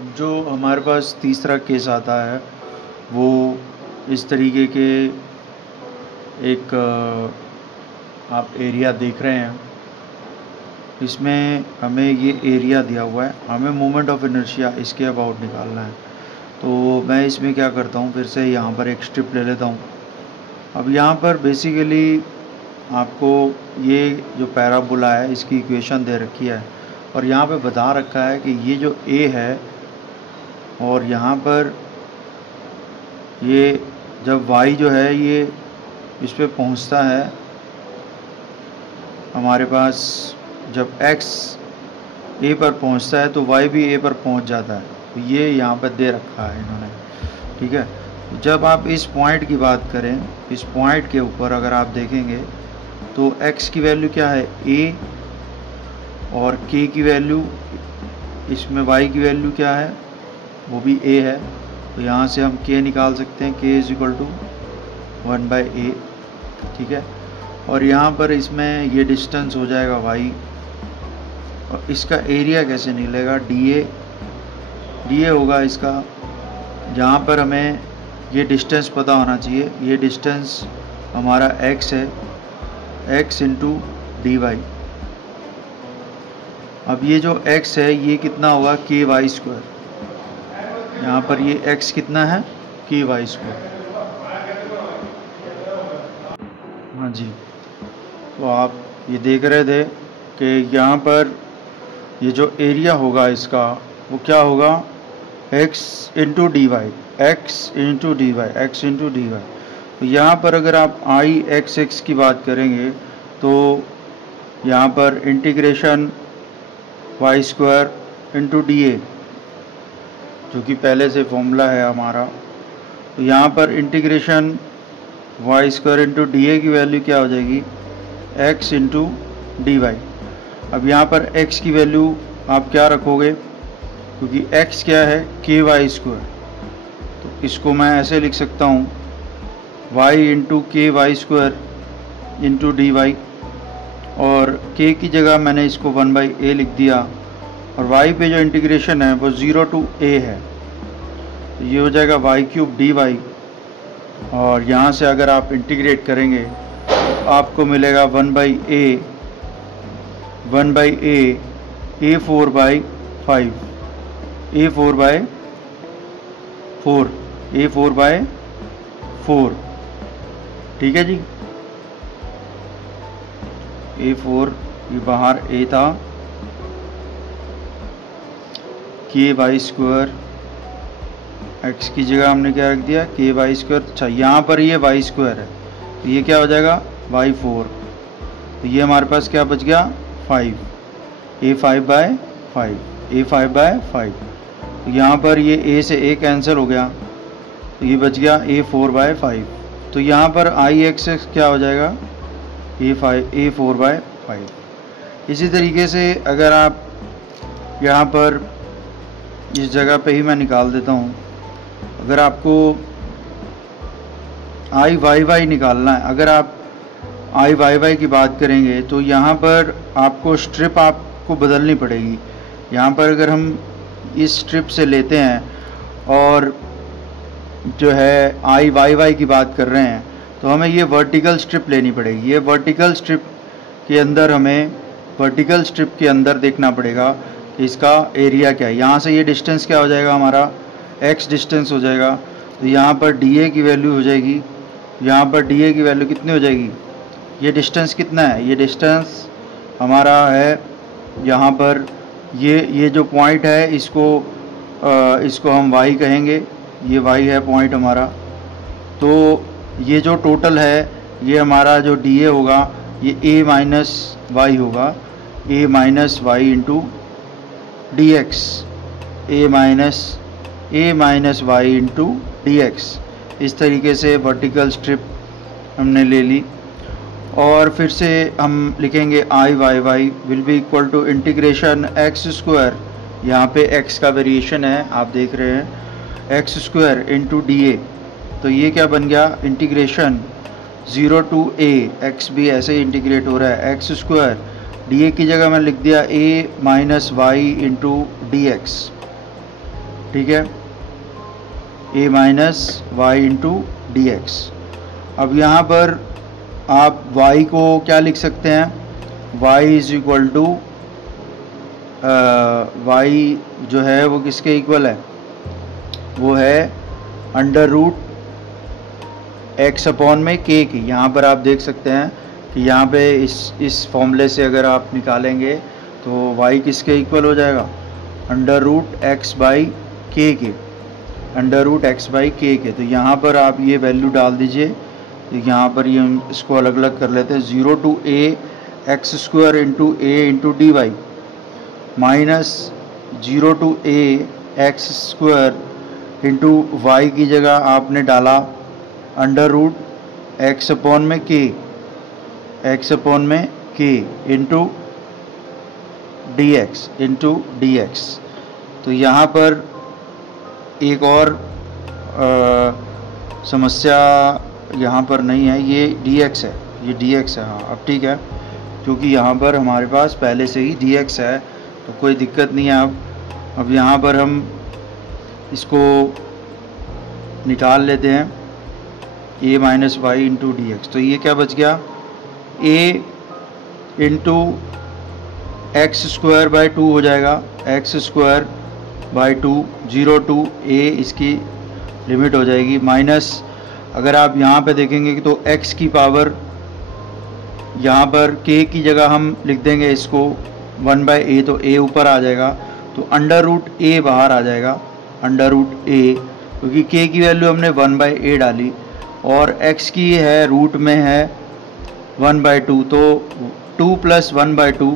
अब जो हमारे पास तीसरा केस आता है वो इस तरीके के एक आप एरिया देख रहे हैं। इसमें हमें ये एरिया दिया हुआ है, हमें मोमेंट ऑफ इनर्शिया इसके अबाउट निकालना है। तो मैं इसमें क्या करता हूँ, फिर से यहाँ पर एक स्ट्रिप ले लेता हूँ। अब यहाँ पर बेसिकली आपको ये जो पैराबोला है इसकी इक्वेशन दे रखी है और यहाँ पे बता रखा है कि ये जो ए है और यहाँ पर ये जब y जो है ये इस पे पहुँचता है हमारे पास, जब x a पर पहुँचता है तो y भी a पर पहुँच जाता है। तो ये यहाँ पर दे रखा है इन्होंने, ठीक है। जब आप इस पॉइंट की बात करें, इस पॉइंट के ऊपर अगर आप देखेंगे तो x की वैल्यू क्या है a और k की वैल्यू, इसमें y की वैल्यू क्या है वो भी a है। तो यहाँ से हम k निकाल सकते हैं, k is equal to 1/a, ठीक है। और यहाँ पर इसमें ये डिस्टेंस हो जाएगा y और इसका एरिया कैसे निकलेगा, dA होगा इसका। जहाँ पर हमें ये डिस्टेंस पता होना चाहिए, ये डिस्टेंस हमारा x है, x इंटू dy। अब ये जो x है ये कितना होगा ky²। यहाँ पर ये x कितना है ky²। हाँ जी, तो आप ये देख रहे थे कि यहाँ पर ये जो एरिया होगा इसका वो क्या होगा x into d y, x into d y. तो यहाँ पर अगर आप I(x(x) की बात करेंगे तो यहाँ पर इंटीग्रेशन y² इंटू dA जो कि पहले से फॉर्मूला है हमारा। तो यहाँ पर इंटीग्रेशन y² इंटू dA की वैल्यू क्या हो जाएगी x इंटू डी वाई। अब यहाँ पर x की वैल्यू आप क्या रखोगे, क्योंकि x क्या है ky²। तो इसको मैं ऐसे लिख सकता हूँ y into ky² into d y, और k की जगह मैंने इसको 1/a लिख दिया और y पे जो इंटीग्रेशन है वो 0 टू a है। तो ये हो जाएगा y³ dy। और यहाँ से अगर आप इंटीग्रेट करेंगे तो आपको मिलेगा 1/a a4/5 a4/4, ठीक है जी। a4 ये बाहर a था, ky² x की जगह हमने क्या रख दिया ky²। अच्छा, यहाँ पर ये y² है तो ये क्या हो जाएगा y4। तो ये हमारे पास क्या बच गया 5, a5/5। तो यहाँ पर ये a से a कैंसिल हो गया तो ये बच गया a4/5। तो यहाँ पर I(x(x) क्या हो जाएगा a4/5। इसी तरीके से अगर आप यहाँ पर इस जगह पे ही मैं निकाल देता हूँ, अगर आपको I(y(y) निकालना है, अगर आप I(y(y) की बात करेंगे तो यहाँ पर आपको स्ट्रिप आपको बदलनी पड़ेगी। यहाँ पर अगर हम इस स्ट्रिप से लेते हैं और जो है I(y(y) की बात कर रहे हैं तो हमें ये वर्टिकल स्ट्रिप लेनी पड़ेगी। ये वर्टिकल स्ट्रिप के अंदर हमें वर्टिकल स्ट्रिप के अंदर देखना पड़ेगा कि इसका एरिया क्या है। यहाँ से ये डिस्टेंस क्या हो जाएगा हमारा x डिस्टेंस हो जाएगा। तो यहाँ पर dA की वैल्यू हो जाएगी, यहाँ पर dA की वैल्यू कितनी हो जाएगी, ये डिस्टेंस कितना है, ये डिस्टेंस हमारा है यहाँ पर ये जो पॉइंट है इसको हम y कहेंगे, ये y है पॉइंट हमारा। तो ये जो टोटल है ये हमारा जो dA होगा ये a माइनस वाई होगा, a minus y into dx, a minus y into dx। इस तरीके से वर्टिकल स्ट्रिप हमने ले ली। और फिर से हम लिखेंगे I(y(y) will be equal to integration x², यहाँ पे x का वेरिएशन है आप देख रहे हैं, x² इंटू dA। तो ये क्या बन गया इंटीग्रेशन 0 टू a, x भी ऐसे ही इंटीग्रेट हो रहा है, x², dA की जगह मैंने लिख दिया a minus y into dx। ठीक है, a minus y into d x. अब यहाँ पर आप y को क्या लिख सकते हैं, y is equal to y जो है वो किसके इक्वल है, वो है अंडर रूट एक्स अपॉन में के की। यहाँ पर आप देख सकते हैं कि यहाँ पे इस फॉर्मूले से अगर आप निकालेंगे तो y किसके इक्वल हो जाएगा, अंडर रूट एक्स बाई के, अंडर रूट एक्स बाई के। तो यहाँ पर आप ये वैल्यू डाल दीजिए, तो यहाँ पर ये इसको अलग अलग कर लेते हैं, 0 to a x square into a into d y minus 0 to a x square into y की जगह आपने डाला अंडर रूट एक्स अपॉन में के, एक्स अपॉन में के इंटू डी एक्स। तो यहाँ पर एक और समस्या यहाँ पर नहीं है, ये dx है, ये dx है। हाँ अब ठीक है, क्योंकि यहाँ पर हमारे पास पहले से ही dx है तो कोई दिक्कत नहीं है। अब यहाँ पर हम इसको निकाल लेते हैं, a minus y into d x. तो ये क्या बच गया, a into x square by 2 हो जाएगा, x square by 2, 0 to a इसकी लिमिट हो जाएगी, माइनस अगर आप यहाँ पे देखेंगे कि तो x की पावर यहाँ पर k की जगह हम लिख देंगे इसको 1 बाई a, तो a ऊपर आ जाएगा, तो अंडर रूट a बाहर आ जाएगा, अंडर रूट a, क्योंकि k की वैल्यू हमने 1 बाई a डाली और x की है रूट में है 1 बाई 2, तो 2 plus 1 by 2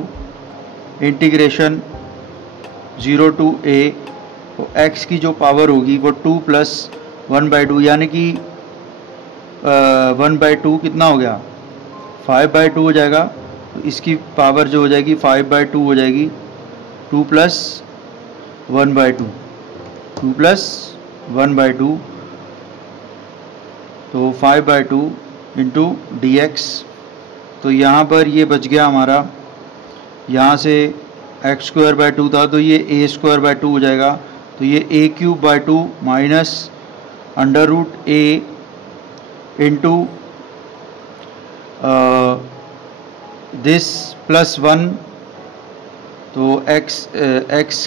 integration 0 to a, तो x की जो पावर होगी वो 2 प्लस 1 बाई 2, यानी कि 1 बाई 2 कितना हो गया, 5 बाई 2 हो जाएगा। तो इसकी पावर जो हो जाएगी 5 बाई 2 हो जाएगी, 2 प्लस 1 बाई 2, 2 प्लस 1 बाई 2, तो 5 बाई 2 इंटू डी एक्स। तो यहाँ पर ये बच गया हमारा, यहाँ से एक्स स्क्वायर बाई 2 था तो ये a स्क्वायर बाई 2 हो जाएगा, तो ये a cube by 2 minus under root a into this plus 1, तो x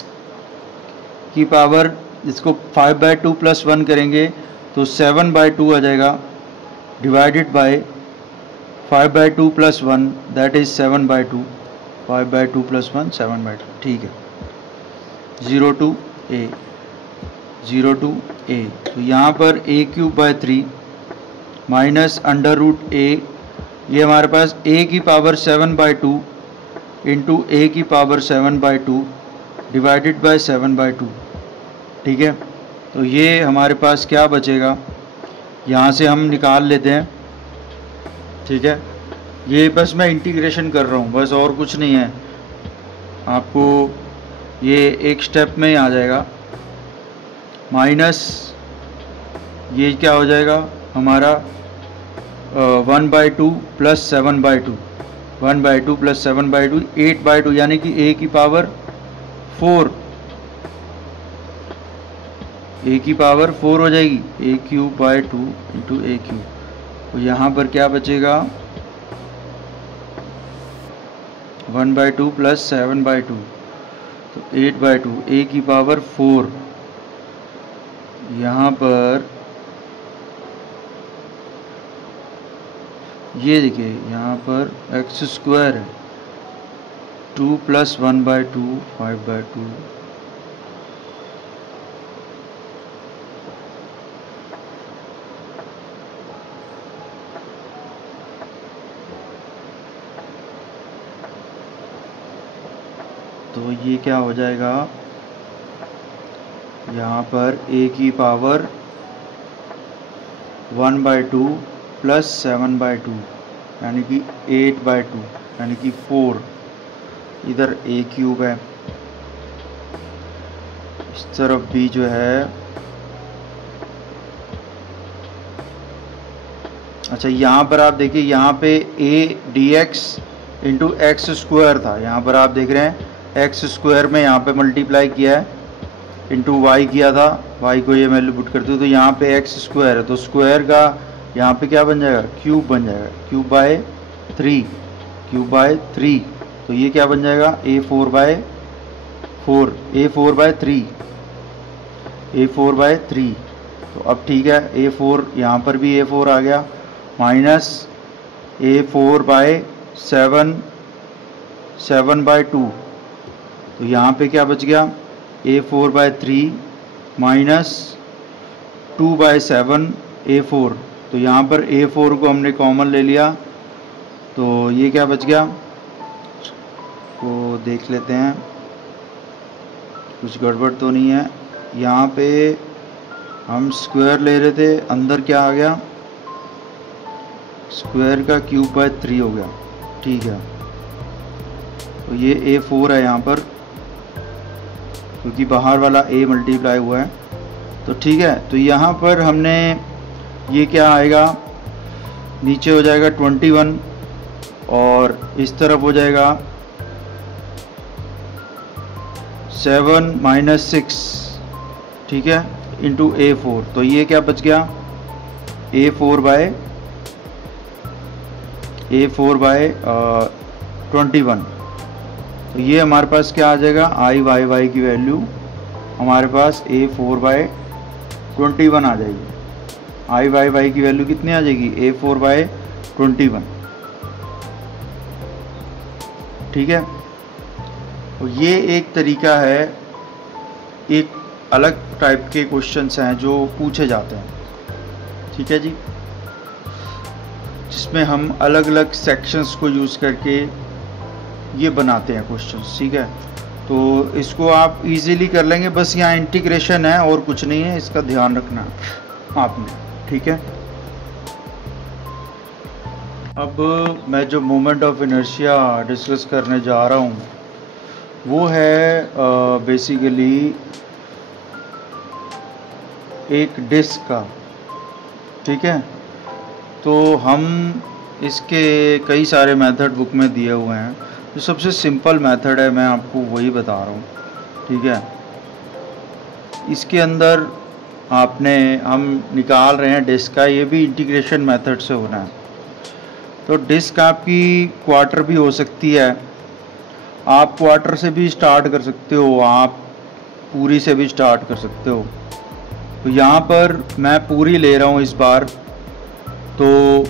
की पावर इसको 5 बाई 2 प्लस 1 करेंगे तो 7 बाई 2 आ जाएगा, divided by 5 by 2 plus 1 that is 7 by 2, 5 by 2 plus 1 7 by 2, ठीक है। 0 टू a, 0 टू a, तो यहाँ पर a cube by 3 minus under root a, ये हमारे पास a की पावर 7 बाई 2 इंटू a की power 7 by 2 divided by 7 by 2, ठीक है। तो ये हमारे पास क्या बचेगा, यहाँ से हम निकाल लेते हैं, ठीक है। ये बस मैं इंटीग्रेशन कर रहा हूँ, बस और कुछ नहीं है, आपको ये एक स्टेप में ही आ जाएगा। माइनस ये क्या हो जाएगा हमारा 1 by 2 plus 7 by 2, 1 by 2 plus 7 by 2 8 by 2, यानी कि a की पावर 4, a की पावर 4 हो जाएगी, a cube by 2 into a cube. तो यहाँ पर क्या बचेगा 1 बाई 2 प्लस 7 बाई 2, तो 8 बाई 2, a की पावर 4, यहाँ पर ये देखिए यहाँ पर एक्स स्क्वायर है 2 प्लस 1 बाई 2 5 बाई 2, तो ये क्या हो जाएगा यहाँ पर a की पावर 1 बाई 2 प्लस 7 बाई 2, यानी कि 8 बाई 2, यानी कि 4, इधर a क्यूब है, इस तरफ भी जो है, अच्छा यहाँ पर आप देखिए, यहाँ पे a D x into x square था, यहाँ पर आप देख रहे हैं एक्स स्क्वायर में यहाँ पे मल्टीप्लाई किया है, इंटू वाई किया था, वाई को ये वैल्यू पुट करते हो तो यहाँ पे एक्स स्क्वायर है, तो स्क्वायर का यहाँ पे क्या बन जाएगा, क्यूब बन जाएगा, क्यूब बाय 3, क्यूब बाय 3, तो ये क्या बन जाएगा, A4/4, A4/3, A4/3। तो अब ठीक है, A4 यहाँ पर भी A4 आ गया, माइनस A4/7, 7/2, तो यहाँ पे क्या बच गया, A4/3 माइनस 2/7 A4, तो यहाँ पर A4 को हमने कॉमन ले लिया, तो ये क्या बच गया, तो देख लेते हैं कुछ गड़बड़ तो नहीं है। यहाँ पे हम स्क्वायर ले रहे थे, अंदर क्या आ गया, स्क्वायर का क्यूब बाय 3 हो गया, ठीक है। तो ये A4 है यहाँ पर, क्योंकि बाहर वाला A मल्टीप्लाई हुआ है, तो ठीक है। तो यहाँ पर हमने ये क्या आएगा, नीचे हो जाएगा 21 और इस तरफ हो जाएगा 7 - 6, ठीक है, इंटू A4, तो ये क्या बच गया, A4/21, तो ये हमारे पास क्या आ जाएगा, I/Y की वैल्यू हमारे पास A4/21 आ जाएगी। I/Y की वैल्यू कितनी आ जाएगी, A4/21, ठीक है। और ये एक तरीका है, एक अलग टाइप के क्वेश्चंस हैं जो पूछे जाते हैं, ठीक है जी, जिसमें हम अलग अलग सेक्शंस को यूज़ करके ये बनाते हैं क्वेश्चंस, ठीक है। तो इसको आप इजीली कर लेंगे, बस यहाँ इंटीग्रेशन है और कुछ नहीं है, इसका ध्यान रखना आपने, ठीक है। अब मैं जो मोमेंट ऑफ इनर्शिया डिस्कस करने जा रहा हूँ वो है बेसिकली एक डिस्क का, ठीक है। तो हम इसके कई सारे मेथड बुक में दिए हुए हैं, जो सबसे सिंपल मेथड है मैं आपको वही बता रहा हूँ, ठीक है। इसके अंदर हम निकाल रहे हैं डिस्क का, ये भी इंटीग्रेशन मेथड से होना है। तो डिस्क आपकी क्वार्टर भी हो सकती है, आप क्वार्टर से भी स्टार्ट कर सकते हो, आप पूरी से भी स्टार्ट कर सकते हो। तो यहाँ पर मैं पूरी ले रहा हूँ इस बार, तो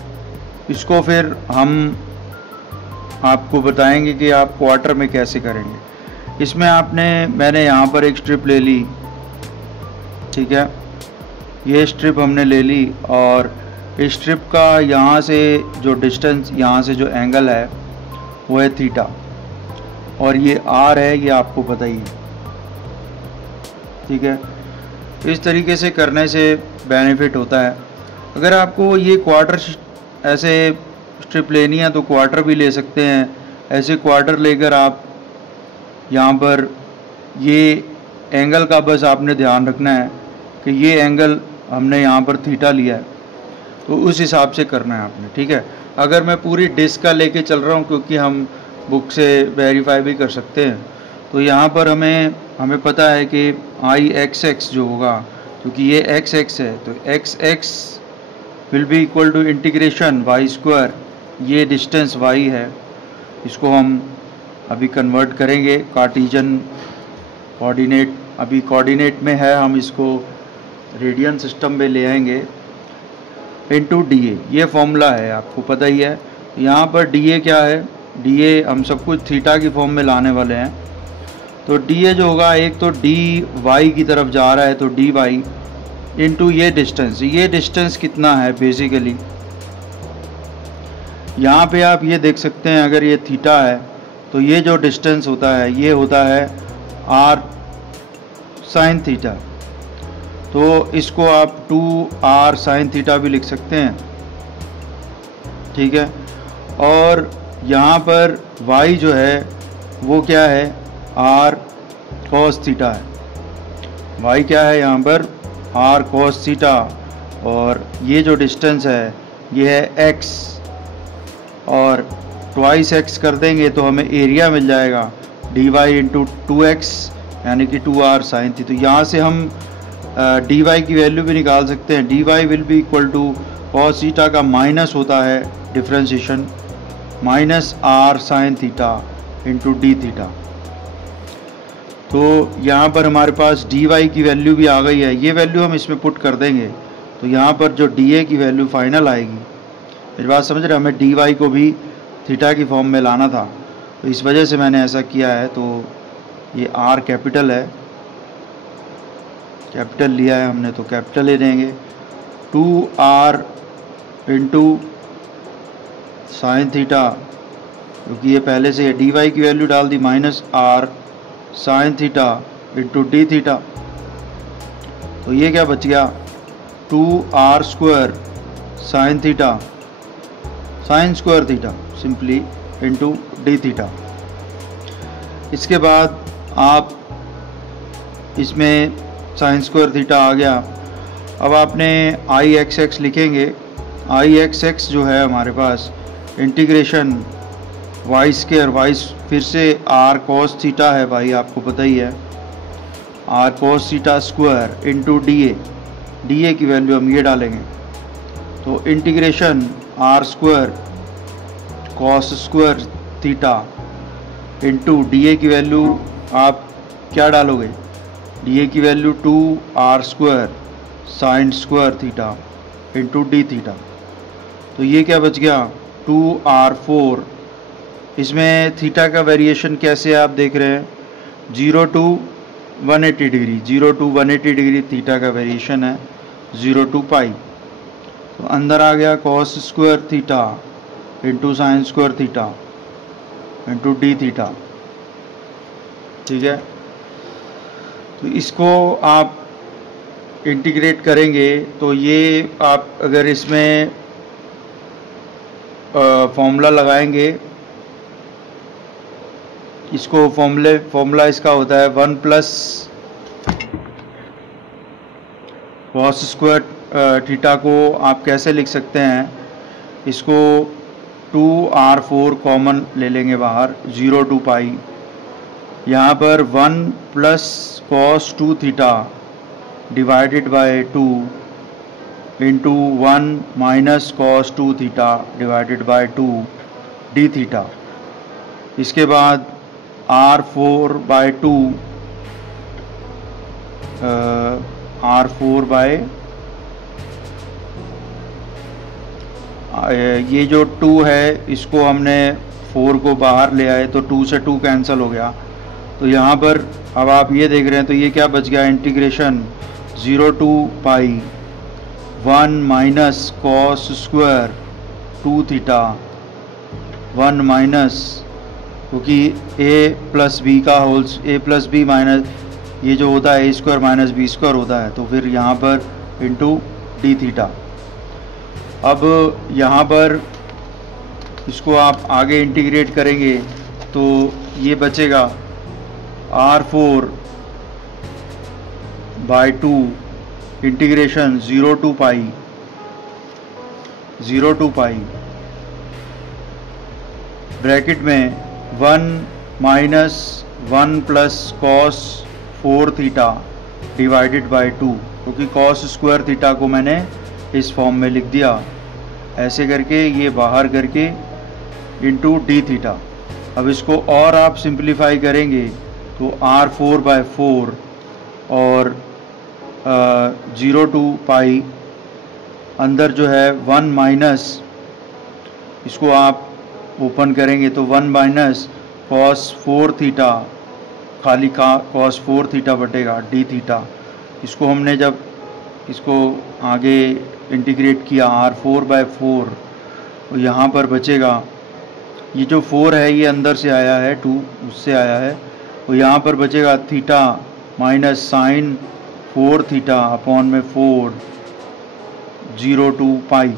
इसको फिर हम आपको बताएंगे कि आप क्वार्टर में कैसे करेंगे। इसमें मैंने यहाँ पर एक स्ट्रिप ले ली, ठीक है, ये स्ट्रिप हमने ले ली, और इस स्ट्रिप का यहाँ से जो डिस्टेंस, यहाँ से जो एंगल है वो है थीटा, और ये आर है, ये आपको पता ही है, ठीक है। इस तरीके से करने से बेनिफिट होता है। अगर आपको ये क्वार्टर ऐसे स्ट्रिप लेनी है तो क्वार्टर भी ले सकते हैं, ऐसे क्वार्टर लेकर आप यहाँ पर ये एंगल का बस आपने ध्यान रखना है कि ये एंगल हमने यहाँ पर थीटा लिया है, तो उस हिसाब से करना है आपने, ठीक है। अगर मैं पूरी डिस्क का लेके चल रहा हूँ, क्योंकि हम बुक से वेरीफाई भी कर सकते हैं, तो यहाँ पर हमें पता है कि IXX जो होगा, क्योंकि ये XX है, तो XX will be equal to integration y², ये डिस्टेंस y है, इसको हम अभी कन्वर्ट करेंगे कार्टेशियन कोऑर्डिनेट, अभी कोऑर्डिनेट में है, हम इसको रेडियन सिस्टम में ले आएंगे, इंटू DA, ये फॉर्मूला है, आपको पता ही है। यहाँ पर DA क्या है, DA हम सब कुछ थीटा की फॉर्म में लाने वाले हैं, तो DA जो होगा, एक तो dy की तरफ जा रहा है, तो dy इंटू ये डिस्टेंस कितना है, बेसिकली यहाँ पे आप ये देख सकते हैं, अगर ये थीटा है तो ये जो डिस्टेंस होता है ये होता है r sin थीटा, तो इसको आप 2r sin थीटा भी लिख सकते हैं, ठीक है। और यहाँ पर y जो है वो क्या है, r cos थीटा है, y क्या है यहाँ पर, r cos थीटा, और ये जो डिस्टेंस है ये है x, और 2x कर देंगे तो हमें एरिया मिल जाएगा dy इंटू 2x यानी कि 2r साइन थीटा। तो यहाँ से हम dy की वैल्यू भी निकाल सकते हैं। dy will be equal to cos theta का माइनस होता है differentiation minus r sine theta into d theta. तो यहाँ पर हमारे पास dy की वैल्यू भी आ गई है, ये वैल्यू हम इसमें पुट कर देंगे तो यहाँ पर जो dA की वैल्यू फाइनल आएगी। मेरी बात समझ रहे हैं, हमें dy को भी थीटा की फॉर्म में लाना था तो इस वजह से मैंने ऐसा किया है। तो ये r कैपिटल है, कैपिटल लिया है हमने तो कैपिटल ले लेंगे 2r इंटू साइन थीटा, क्योंकि ये पहले से dy की वैल्यू डाल दी minus r sine theta into d theta. तो ये क्या बच गया 2r square sine theta sine square theta simply into d theta. इसके बाद आप इसमें साइन स्क्वायर थीटा आ गया। अब आपने आई एक्स एक्स लिखेंगे। आई एक्स एक्स जो है हमारे पास इंटीग्रेशन वाई स्क्वायर वाई फिर से आर कॉस थीटा है भाई, आपको पता ही है r cos theta square into d A की वैल्यू हम ये डालेंगे। तो integration r square cos square theta into d A की वैल्यू आप क्या डालोगे, डी ए की value 2r square sine square theta into d theta. तो ये क्या बच गया 2r4। इसमें थीटा का वेरिएशन कैसे आप देख रहे हैं 0 to 180 degree, 0 to 180 degree theta का वेरिएशन है 0 to पाई। तो अंदर आ गया cos square theta into sine square theta into d theta. ठीक है, तो इसको आप इंटीग्रेट करेंगे तो ये आप अगर इसमें फॉर्मूला लगाएंगे, इसको फॉर्मूला इसका होता है 1 प्लस कॉस स्क्वायर थीटा को आप कैसे लिख सकते हैं, इसको 2r4 कॉमन ले लेंगे बाहर 0 to पाई। यहाँ पर 1 plus cos 2 theta divided by 2 into 1 minus cos 2 theta divided by 2 D theta. इसके बाद r4 बाय 2 r4 बाय ये जो 2 है इसको हमने 4 को बाहर ले आए तो 2 से 2 कैंसिल हो गया। तो यहाँ पर अब आप ये देख रहे हैं तो ये क्या बच गया integration 0 to pi 1 minus cos square 2 theta 1 minus, क्योंकि a प्लस बी का होल्स a प्लस बी माइनस ये जो होता है a square minus b square होता है, तो फिर यहाँ पर इंटू डी थीटा। अब यहाँ पर इसको आप आगे इंटीग्रेट करेंगे तो ये बचेगा r4 by 2 integration 0 to pi bracket में 1 minus 1 plus cos 4 theta divided by 2, क्योंकि कॉस स्क्वायर थीटा को मैंने इस फॉर्म में लिख दिया ऐसे करके, ये बाहर करके इंटू डी थीटा। अब इसको और आप सिंप्लीफाई करेंगे तो r4 बाय 4 और 0 to पाई अंदर जो है 1 माइनस, इसको आप ओपन करेंगे तो 1 माइनस कॉस 4 थीटा खाली का कॉस 4 थीटा बटेगा डी थीटा। इसको हमने जब इसको आगे इंटीग्रेट किया r4 बाय 4 तो यहाँ पर बचेगा, ये जो 4 है ये अंदर से आया है 2 उससे आया है, तो यहाँ पर बचेगा theta minus sine 4 theta upon में 4 0 to पाई।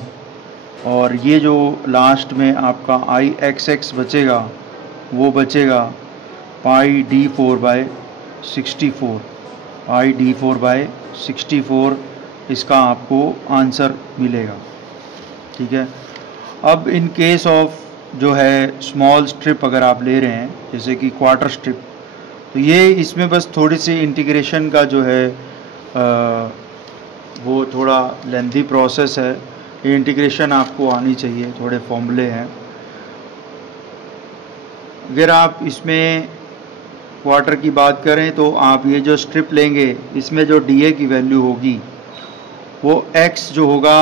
और ये जो लास्ट में आपका आई एक्स एक्स बचेगा वो बचेगा पाई d4 बाय 64, पाई d4 बाय 64 इसका आपको आंसर मिलेगा। ठीक है, अब इन केस ऑफ जो है स्मॉल स्ट्रिप अगर आप ले रहे हैं जैसे कि क्वार्टर स्ट्रिप, तो ये इसमें बस थोड़ी सी इंटीग्रेशन का जो है वो थोड़ा लेंथी प्रोसेस है। ये इंटीग्रेशन आपको आनी चाहिए, थोड़े फॉर्मूले हैं। अगर आप इसमें क्वार्टर की बात करें तो आप ये जो स्ट्रिप लेंगे, इसमें जो DA की वैल्यू होगी वो x जो होगा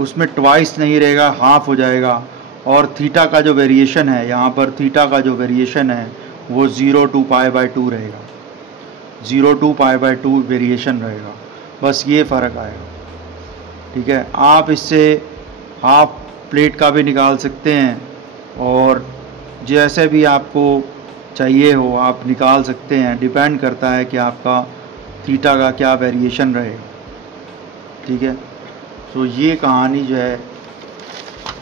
उसमें ट्वाइस नहीं रहेगा, हाफ हो जाएगा। और थीटा का जो वेरिएशन है, यहाँ पर थीटा का जो वेरिएशन है वो 0 to π/2 रहेगा, 0 to π/2 वेरिएशन रहेगा। बस ये फ़र्क आएगा, ठीक है। आप इससे हाफ प्लेट का भी निकाल सकते हैं और जैसे भी आपको चाहिए हो आप निकाल सकते हैं। डिपेंड करता है कि आपका थीटा का क्या वेरिएशन रहेगा, ठीक है। तो ये कहानी जो है,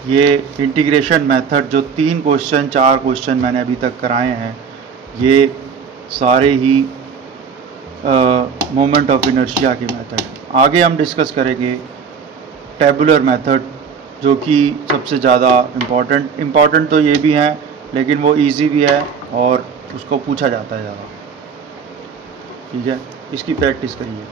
ये इंटीग्रेशन मेथड जो 3 क्वेश्चन 4 क्वेश्चन मैंने अभी तक कराए हैं, ये सारे ही मोमेंट ऑफ इनर्शिया के मेथड हैं। आगे हम डिस्कस करेंगे टेबुलर मेथड, जो कि सबसे ज़्यादा इम्पॉर्टेंट तो ये भी है, लेकिन वो इजी भी है और उसको पूछा जाता है ज़्यादा, ठीक है। इसकी प्रैक्टिस करिए।